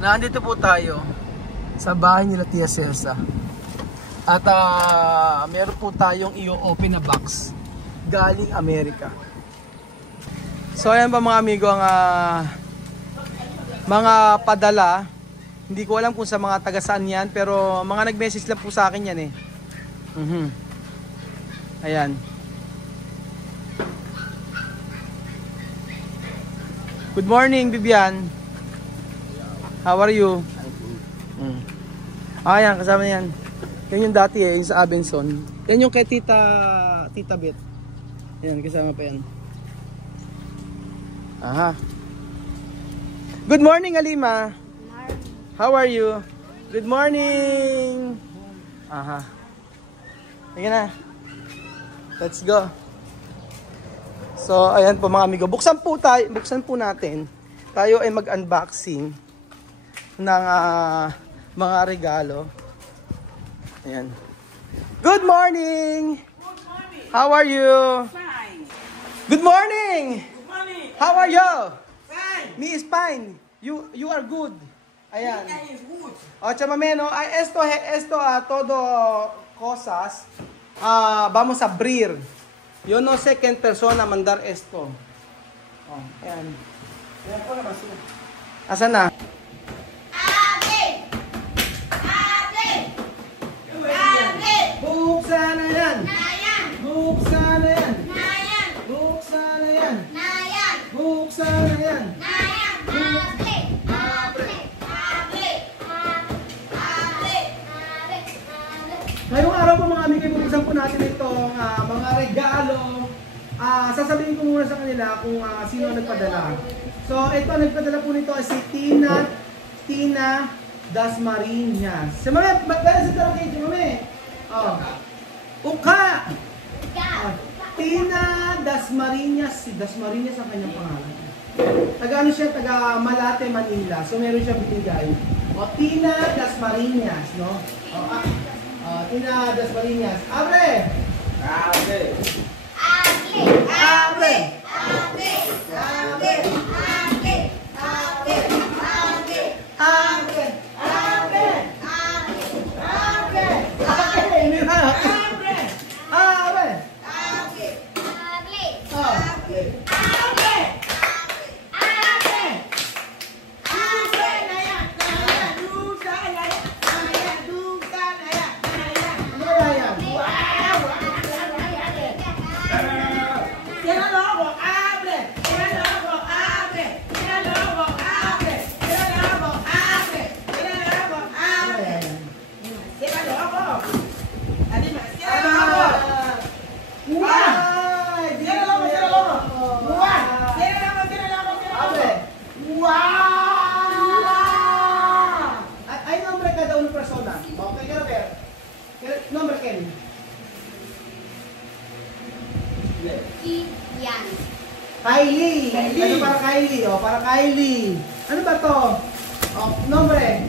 Nandito po tayo sa bahay nila Tia Celsa. At meron po tayong i-open na box galing Amerika. So ayan pa mga amigo ang mga padala. Hindi ko alam kung sa mga taga saan yan, pero mga nag-message lang po sa akin yan eh. Ayan. Good morning, Bibian. How are you? Ayan, kasama yan. Yan yung dati eh, yung sa Abenson. Yan yung kay Tita Bet. Ayan, kasama pa yan. Aha. Good morning, Alima. How are you? Good morning. Aha. Sige na. Let's go. So, ayan po mga amigo. Buksan po natin. Tayo ay mag-unboxing ng mga regalo. Ayan. Good morning! Good morning! How are you? Fine! Good morning! Good morning! How are you? Fine! Me is fine. You are good. Ayan. That is good. O, chamameno, esto todo cosas. Vamos a abrir. Yo no sé quién persona mandar esto. Oh, ayan. Ayan po na basura. Asan na? Buksan na yan! Buksan na yan! Buksan na yan! Buksan na yan! Ngayong araw po mga amigo, buksan po natin itong mga regalo. Sasabihin ko muna sa kanila kung sino ang nagpadala. So ito, nagpadala po nito ay si Tina Dasmariñas. Si Mame, magdala sa taro kayo, Mame. Uka! Tina Dasmariñas. Si Dasmariñas ang kanyang pangalan. Taga-ano siya? Taga Malate, Manila. So meron siyang binigay. Tina Dasmariñas, no? Tina Dasmariñas. Abre! Abre! Abre! Abre! Abre! Abre! Abre! Abre! Abre! Kylie! Ano para Kylie? O, para Kylie. Ano ba to? O, nombre.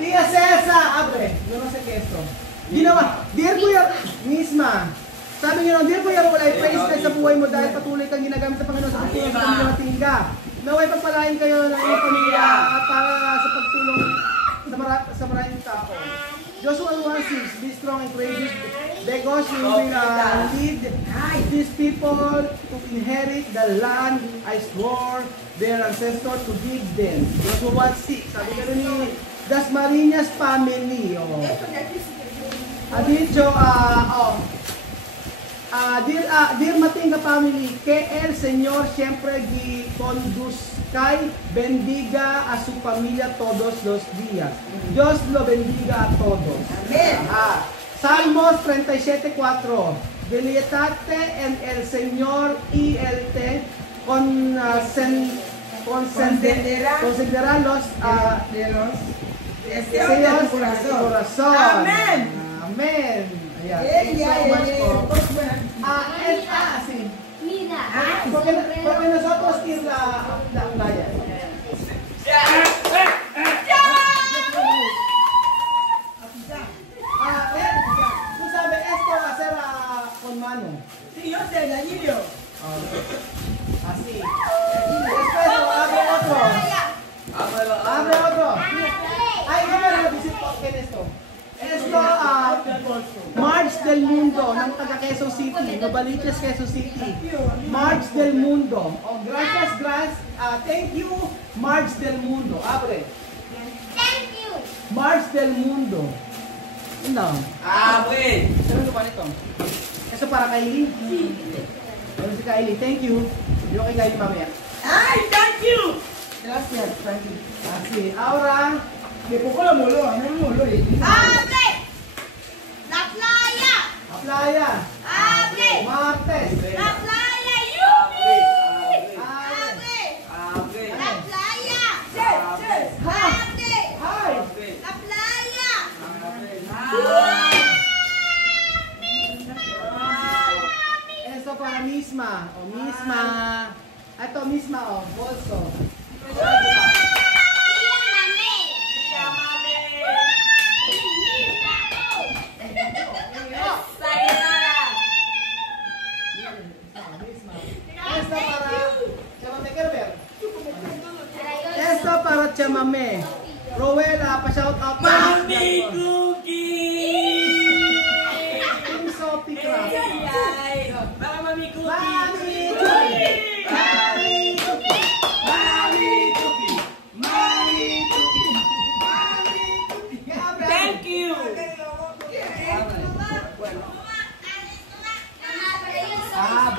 Tia Celsa! Abre. No sé qué esto. Ginawa. Dear Kuya misma. Sabi niyo, Dear Kuya Raul, I praise ka sa buhay mo dahil patuloy kang ginagamit sa Panginoon sa pagtulong sa pamilya matingga. Naway pagpalain kayo ng iyong pamilya para sa pagtulong sa maraming tao. Joshua 1:6, be strong and courageous because you will lead these people to inherit the land I swore their ancestors to give them. Joshua 1:6, sabi ka ni Dasmariñas family. Dear Matinga family, que el Señor siempre conduzca, bendiga a su familia todos los días. Dios lo bendiga a todos. Amén. Salmos 37:4. Deleitate en el Señor y Él te concederá Deseos de corazón. Amen. Amen. Ayan. Thank you so much po. Sí. Mira. Porque nosotros es la playa. Tú sabes, esto va a ser con mano. Sí, yo sé, Danilo. Así. Después abre otro. Abre otro. Ay, no, ¿qué es esto? Esto, March del Mundo, ng taga Quezon City, Novaliches, Quezon City. March del Mundo. Oh, gracias, thank you, March del Mundo. Abre. Thank you. March del Mundo. No. Bueno. Ano ba nito? Eso para Kylie? Ano si Kylie? Thank you. Yung kay Kylie mamaya. Ay, thank you. Gracias, thank you. Así, ahora, le pongo la molo, no el molo. Abre. La playa. La playa. Abre. Martes. La playa. Yupi. Abre. Abre. La playa. Abre. Abre. Hi. La playa. Esto para misma. O misma. Ito misma, o. Bolso. Esto para chamame. Rowella, pa-shout out. Mami Cookie! Team Sophie Craft. Ay, para Mami Cookie! Mami Cookie! Mami Cookie! Mami Cookie! Mami Cookie! Mami Cookie! Thank you!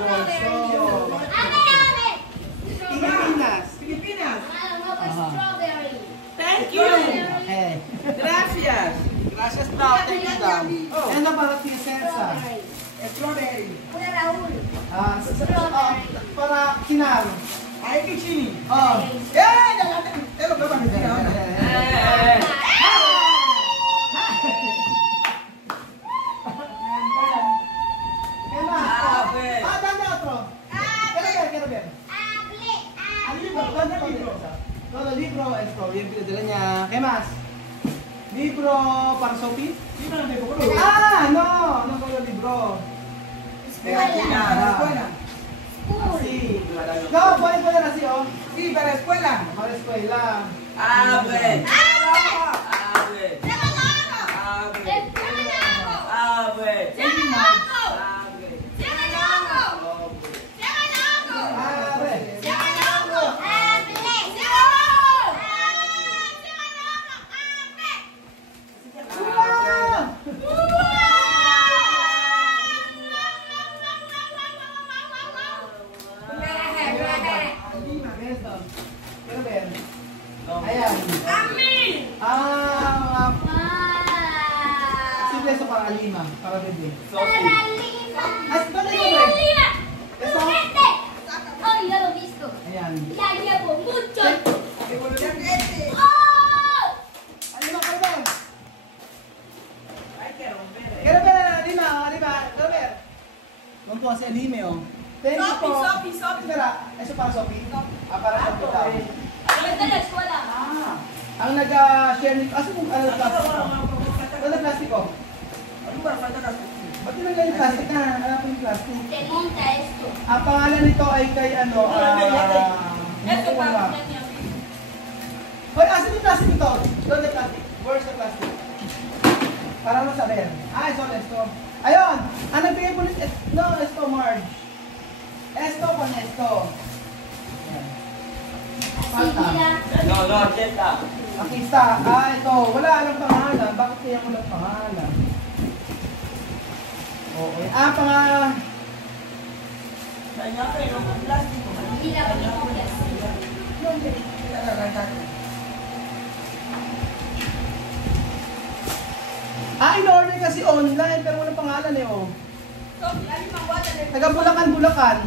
Bolso. Pilipinas. Pilipinas! Strawberry. Thank you! Eh. Gracias! Gracias daw. Thank you daw. Ano para si Sensa? Strawberry! Kuya Raul. Para Kinar. Ay, kichini! Oh. Pero ba ba ¿Qué más? Dame otro. Quiero ver. Al libro, ¿dónde está el libro? Todo el libro, esto, bien pinadala niya. ¿Qué más? Libro para Sophie? No con el libro. Escuela. Sí. No, puedes poner así, oh. Sí, para escuela. Para escuela. Abre. Abre. Quiero ver. Ayan. Simple eso para Lima, para bebé. ¿Dónde lo ves? ¿Esto? Oh, ya lo he visto. Ayan. Ya llevo mucho. Lima, quiero ver. Quiero ver, Lima, quiero ver. Vamos po kasi anime, oh. Thank you po. Sophie. Espera, eso para Sophie. Para Sophie daw. Ito na eskwela. Ang nag-share nito, asa kung ano plastic ko? Ano plastic ko? Ba't tinanggal yung plastic na? Ano po yung plastic? Te monta esto. Ang pangalan nito ay kay ano, Esto para Hoy, asan yung plastic ito? Doon yung plastic. Where's the plastic? Para mo saber. Esto. Ayun! Ang nagbigay po nito, no, esto, Marge. Esto con esto. Falta. No, cheta. Aquí está. Ito. Wala alang pangalan. Bakit kaya walang pangalan? Okay. Pangalan. Mira, copias. In-order kasi online pero walang pangalan eh, oh. Taga Bulacan.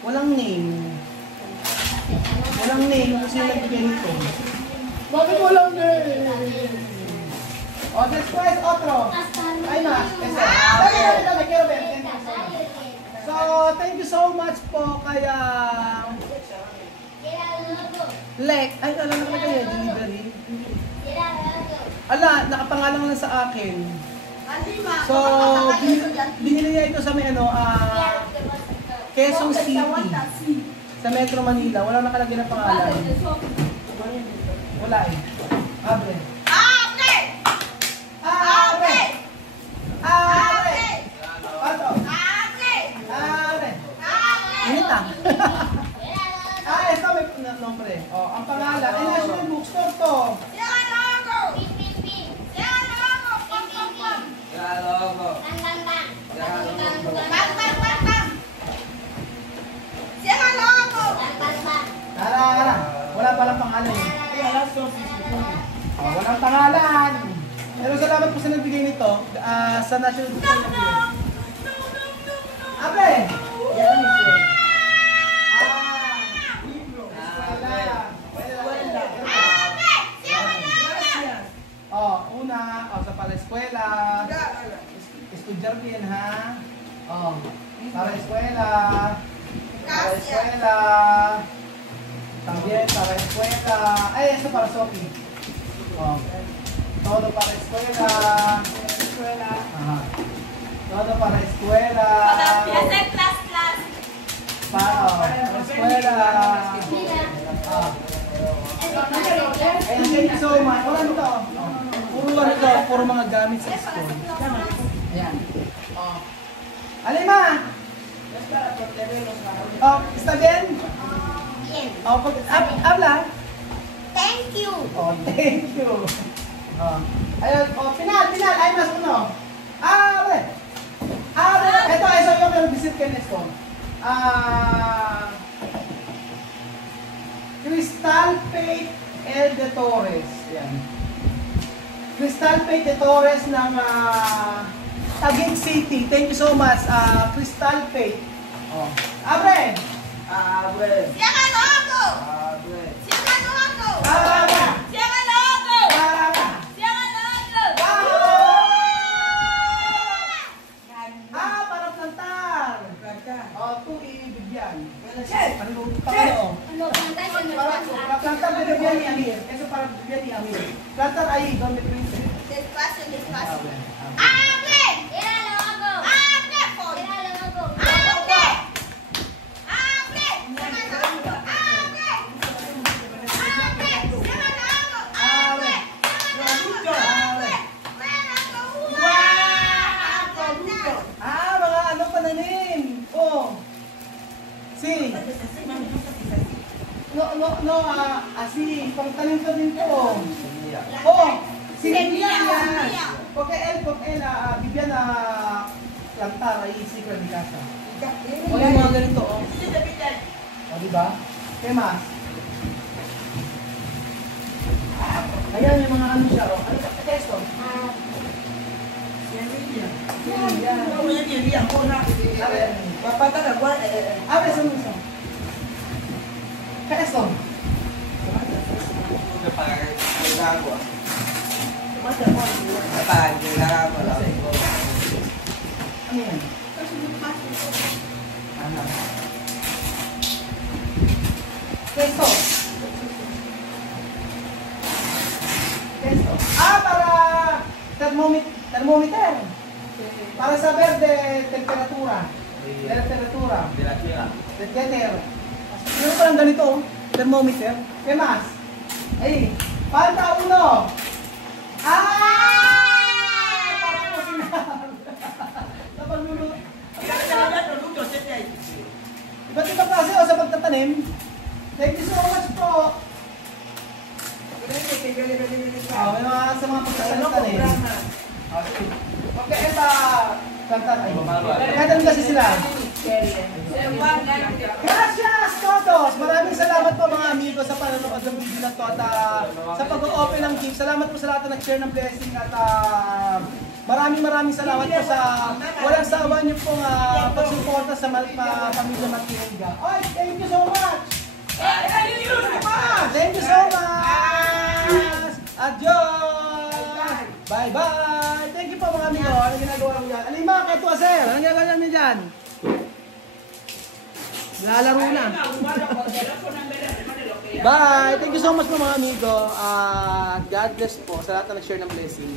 Walang name. Walang name kasi nagbigay nito. Bakit walang din? O, después, otro. Ay, mas. Dami, quiero ver. So, thank you so much po kaya Lek. Ay, alam na kayo, delivery. Ala, nakapangalan lang sa akin. So, binili niya ito sa may Quezon City. Sa Metro Manila. Wala nakalagay na pangalan. Wala eh. Abre. Abre! Abre! Abre! Ato. Abre! Abre! Abre! Init ah. Ito may nombre. Oh, ang pangalan ay National Bookstore to. Yan logo! Yan logo! Pam, pam, pam! Yan logo! Bang, bang, bang, bang! Yan logo! Tara. Wala palang pangalan eh. Oh, walang pangalan. Pero salamat po sa nagbigay nito sa National Bookstore. Abre! Sa pala-eskwela, estudyar din ha. Para eskwela, también para eskwela. Ay, eso para Sophie. Todo para eskwela. Ajá. Todo para eskwela. Para eskwela. Thank you so much. Wala nito. Puro mga gamit sa school. Ayan. Alima! ¿Está bien? Habla. Thank you. Thank you. Ayun, final. Ay, mas uno. Abre. Ito, yung nag-visit kayo next one. Crystal Faith El de Torres. Yan. Crystal Faith de Torres ng Taguig City. Thank you so much, Crystal Faith. Abre! Abre! Cierra logo. Abre! Cierra logo. Abre! Cierra logo. Abre! Cierra logo. Para plantar. Ito ibigyan. Ano? Ano plantation na Para plantar de bibigyan ni Amir. Eso para bibigyan ni Amir. Plantar ahí, donde prince. Despacio. Abre. Cierra logo. Abre. Cierra logo. Abre. Abre. Cierra logo. Abre. Abre. Cierra logo. Abre. Mga pananim. Si. No, así, pangtanim ka din po. Sinilias. Porque él, bibigyan na plantar ahí, secret ni casa. Yung mga ganito, diba? ¿Qué más? Ayan, yung mga ano siya, Ano ba? Testo? Abre sa musa. Testo? Ano yan? Testo? Para thermometer. Para saber de temperatura. Temperatura. Meron pa lang ganito, thermometer. ¿Qué más? Ay, falta uno. Para cocinar. Sa pagluluto. Iba't ibang klase sa pagtatanim. Thank you so much po. May mga sa mga pagtatanim. Okay, ito. Kaya kasi sila. Gracias todos! Maraming salamat po mga amigo sa panonood ng video na to at sa pag-open ng gift. Salamat po sa lahat na nag-share ng blessing at maraming salamat po sa walang sawa niyo pong pagsuporta sa pamilya Matienga. Thank you so much! Thank you so much! Bye! Thank you po mga amigo. Ano ginagawa mo yan? Alima, kay Tuaser. Ano ginagawa namin dyan? Lalaro na. Bye! Thank you so much po mga amigo. God bless po sa lahat na nag-share ng blessing.